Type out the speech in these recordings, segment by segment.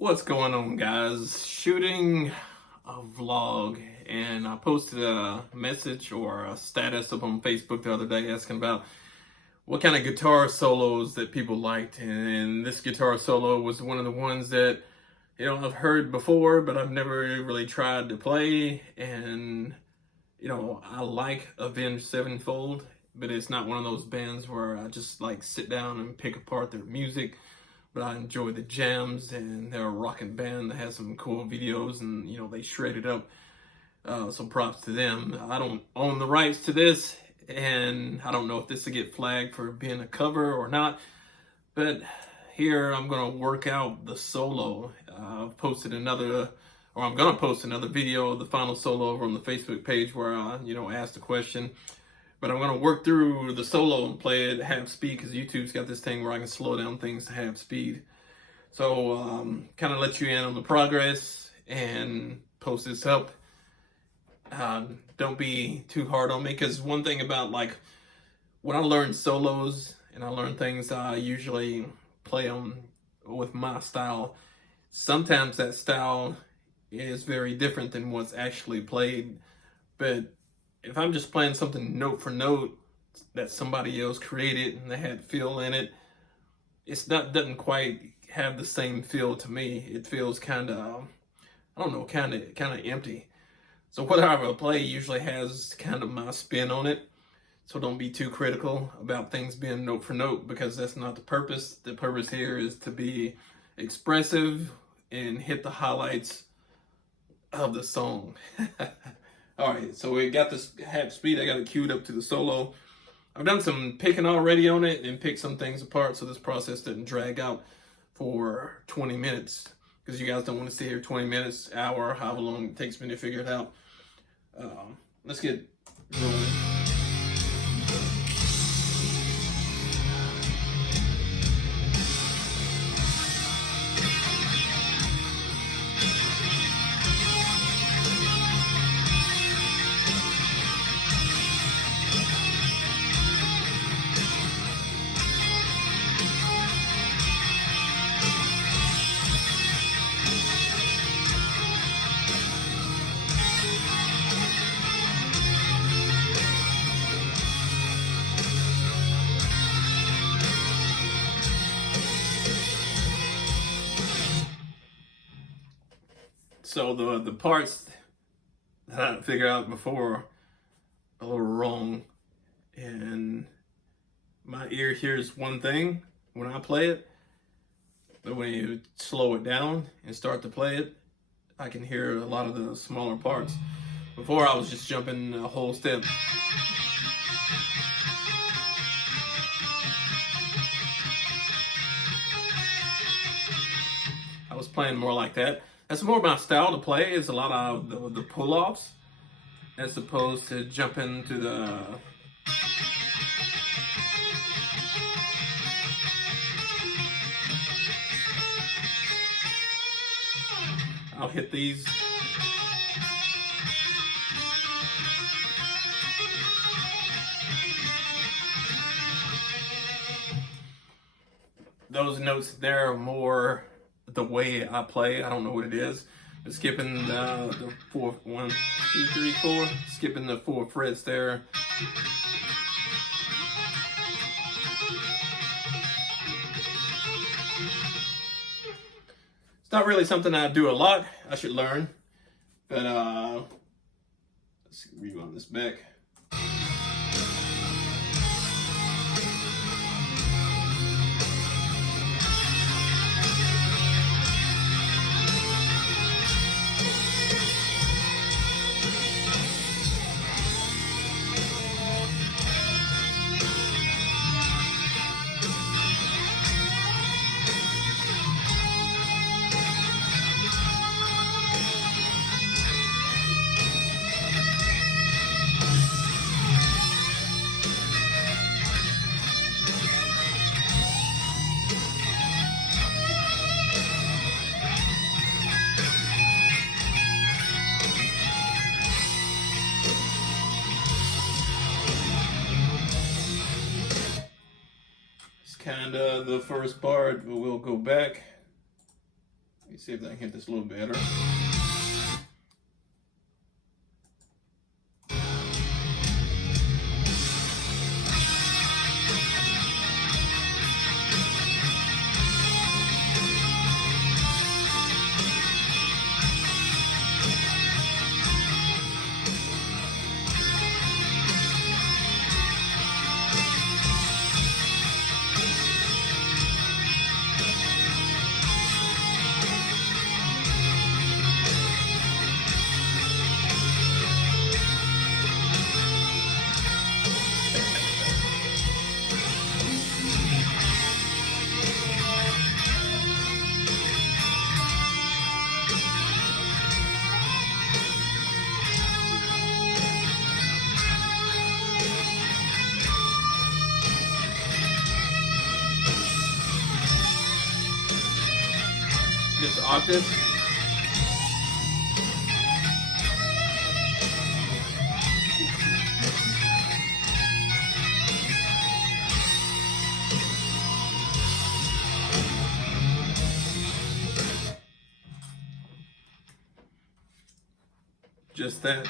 What's going on, guys? Shooting a vlog, and I posted a message or a status up on Facebook the other day asking about what kind of guitar solos that people liked, and this guitar solo was one of the ones that I've heard before, but I've never really tried to play. And I like Avenged Sevenfold, but it's not one of those bands where I just like sit down and pick apart their music. But I enjoy the jams, and they're a rocking band that has some cool videos, and they shred it up. So props to them. I don't own the rights to this, and I don't know if this will get flagged for being a cover or not. But here I'm gonna work out the solo. I've posted another, or I'm gonna post another video of the final solo over on the Facebook page where I, asked the question. But I'm going to work through the solo and play it at half speed, because YouTube's got this thing where I can slow down things to half speed. So kind of let you in on the progress and post this up. Don't be too hard on me, because one thing about like when I learn solos and I learn things I usually play on with my style, sometimes that style is very different than what's actually played. But if I'm just playing something note for note that somebody else created and they had feel in it, doesn't quite have the same feel to me. It feels kind of, I don't know, kind of empty. So whatever I play usually has kind of my spin on it. So don't be too critical about things being note for note, because that's not the purpose. The purpose here is to be expressive and hit the highlights of the song. All right, so we got this half speed. I got it queued up to the solo. I've done some picking already on it and picked some things apart, so this process didn't drag out for 20 minutes, because you guys don't want to stay here 20 minutes, hour, however long it takes me to figure it out. Let's get rolling. So the parts that I figured out before are a little wrong, and my ear hears one thing when I play it, but when you slow it down and start to play it, I can hear a lot of the smaller parts. Before I was just jumping a whole step. I was playing more like that. That's more my style to play, is a lot of the pull-offs, as opposed to jumping to the... I'll hit these. Those notes there are more the way I play. I don't know what it is. But skipping the four, 1, 2, 3, 4. Skipping the 4 frets there. It's not really something I do a lot. I should learn. But let's rewind this back. kind of the first part, but we'll go back. Let me see if I can hit this a little better. This octave. Just that.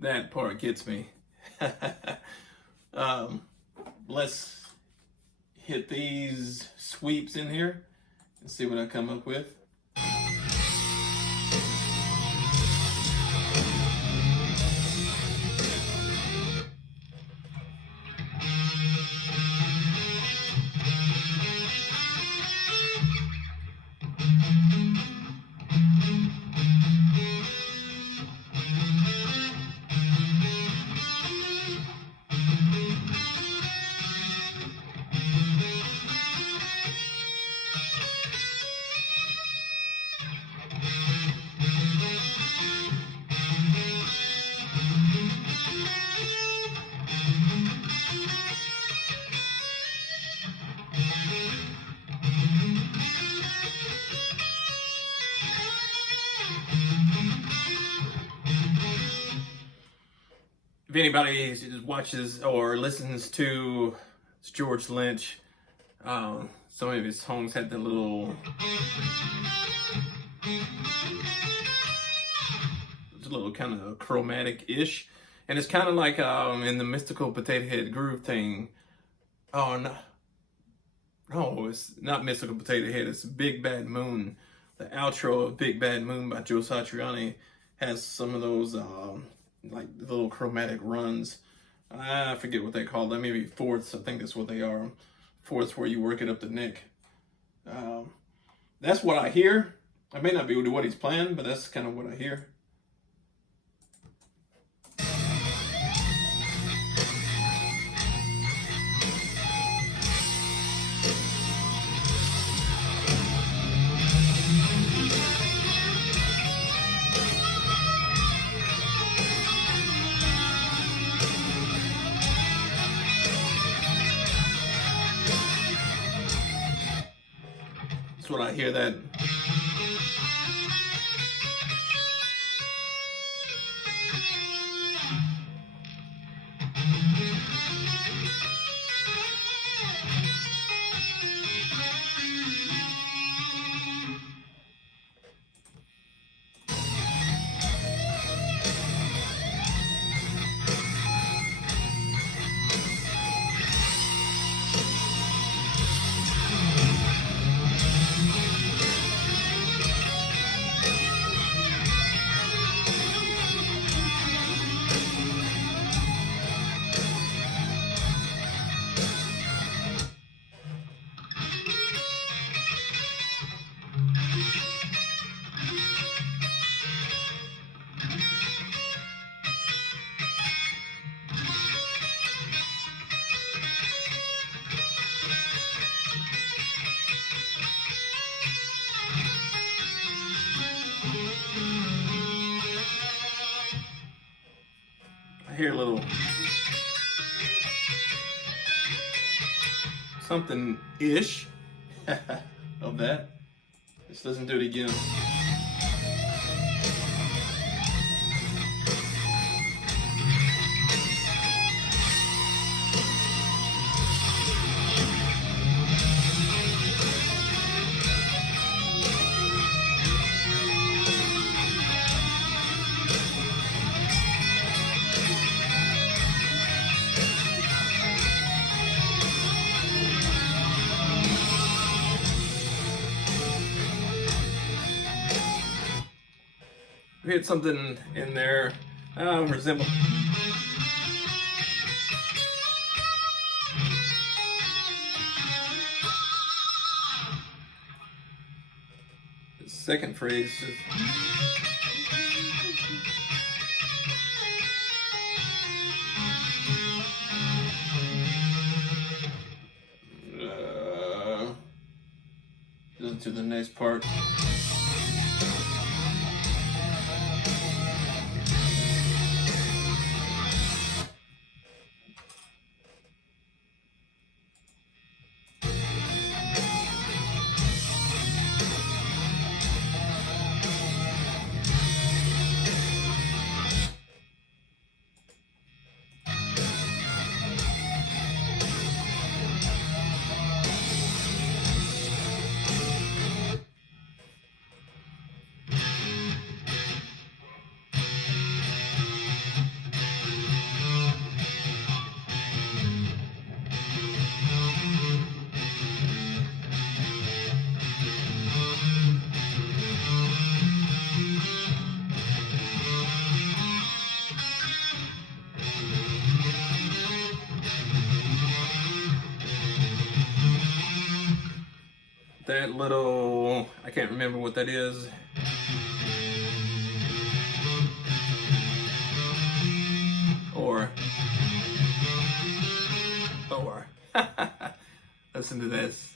That part gets me. Let's hit these sweeps in here and see what I come up with. If anybody watches or listens to George Lynch, some of his songs had the little, it's a little kind of chromatic-ish, and it's kind of like in the Mystical Potato Head Groove thing. Oh no, it's not Mystical Potato Head. It's Big Bad Moon. The outro of Big Bad Moon by Joe Satriani has some of those like little chromatic runs. I forget what they call them. Maybe fourths. I think that's what they are. Fourths where you work it up the neck. That's what I hear. I may not be able to do what he's playing, but that's kind of what I hear. That's what I hear that. I hear a little something-ish of that. Let's listen to it again. hit something in there resemble. The second phrase is. Listen to the next part. That little, I can't remember what that is. Or listen to this.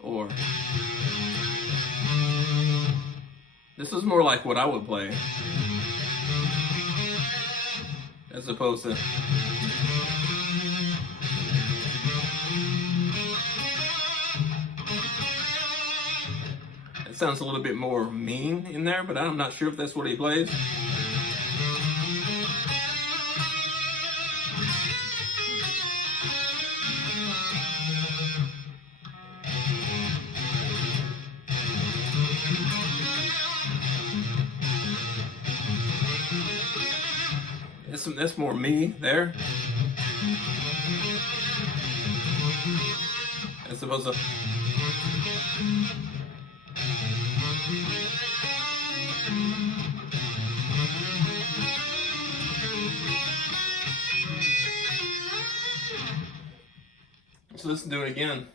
Or this is more like what I would play, as opposed to. It sounds a little bit more mean in there, but I'm not sure if that's what he plays. That's more me there, as opposed to. So let's do it again.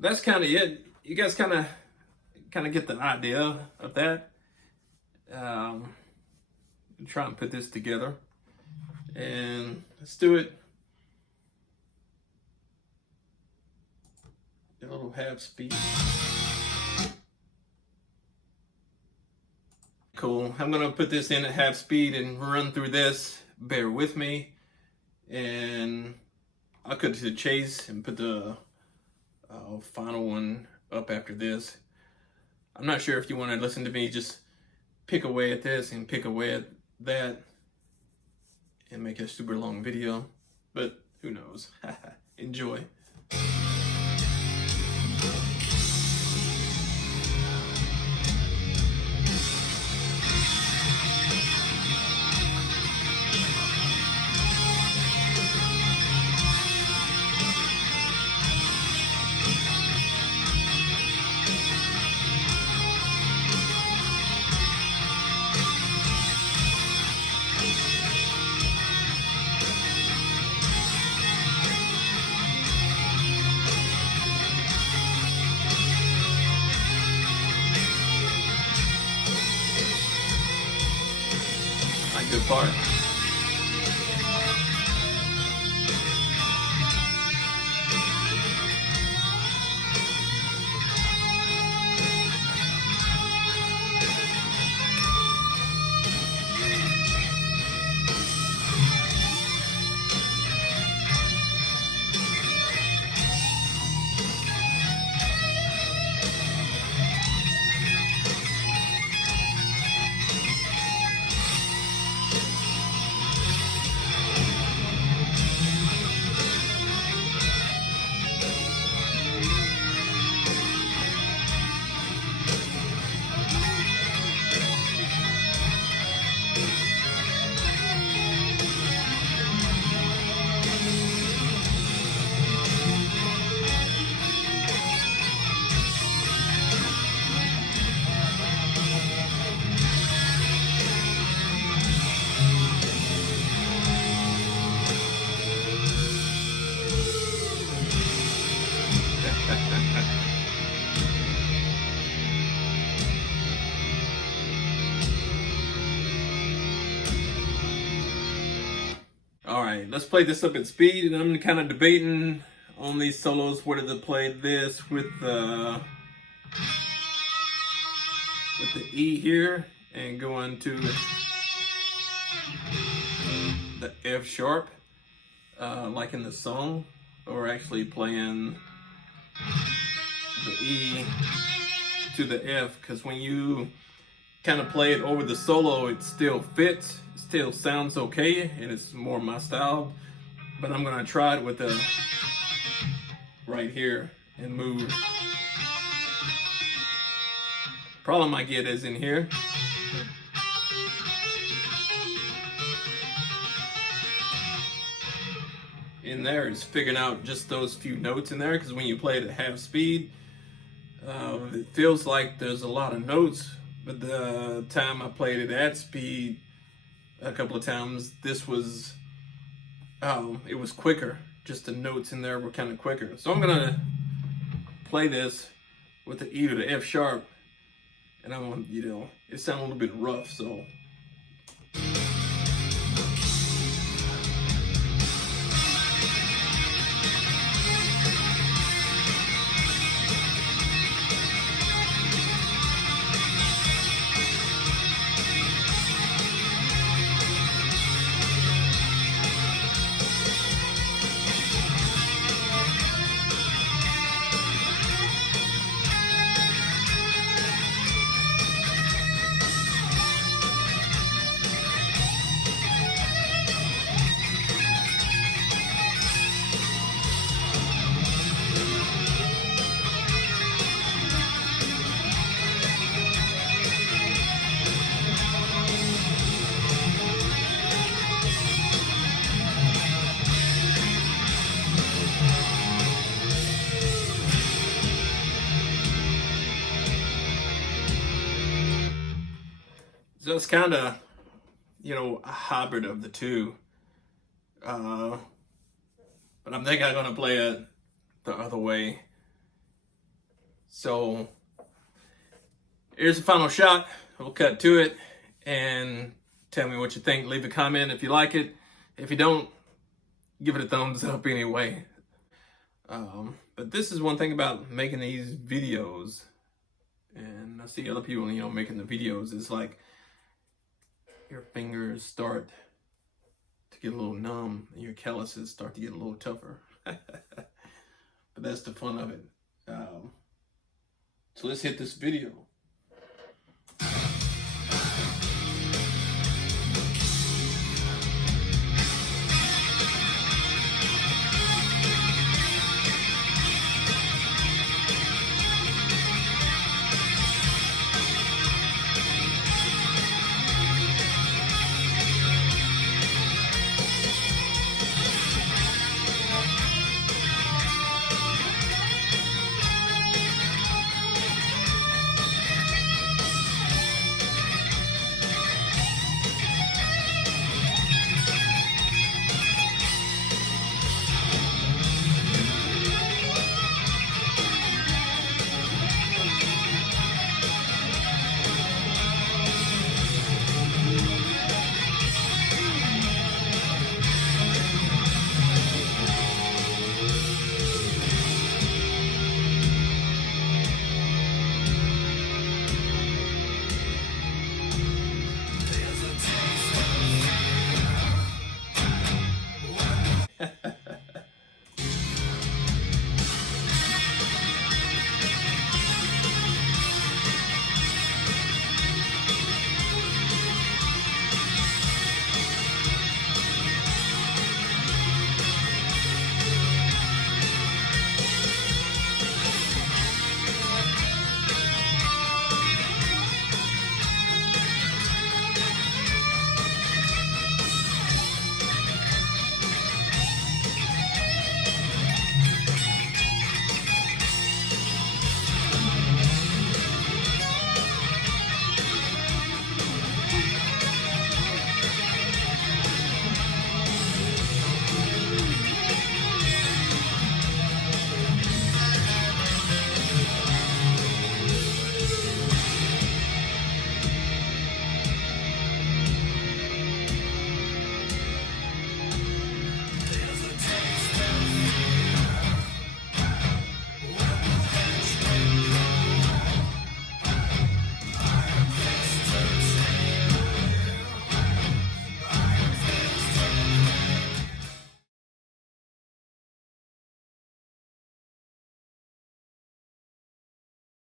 That's kind of it. You guys kind of get the idea of that. Try and put this together, and let's do it a little half speed. Cool. I'm gonna put this in at half speed and run through this. Bear with me, and I'll cut to the chase and put the final one up after this. I'm not sure if you want to listen to me just pick away at this and pick away at that and make a super long video, but who knows. Enjoy. Good part. let's play this up at speed, and I'm kind of debating on these solos whether to play this with the E here and go into the F sharp, like in the song, or actually playing the E to the F, because when you kind of play it over the solo, it still fits, it still sounds okay, and it's more my style. But I'm gonna try it with the right here and move. Problem I get is in here. In there is figuring out just those few notes in there, because when you play it at half speed, it feels like there's a lot of notes, but the time I played it at speed a couple of times, this was, it was quicker. Just the notes in there were kind of quicker. So I'm gonna play this with the E to the F sharp, and I want, you know, it sounds a little bit rough, so. So it's kind of, you know, a hybrid of the two. But I'm thinking I'm gonna play it the other way. So here's the final shot. We'll cut to it and tell me what you think. Leave a comment if you like it. If you don't, give it a thumbs up anyway. But this is one thing about making these videos, and I see other people, you know, making the videos, is like your fingers start to get a little numb and your calluses start to get a little tougher. But that's the fun of it. So let's hit this video.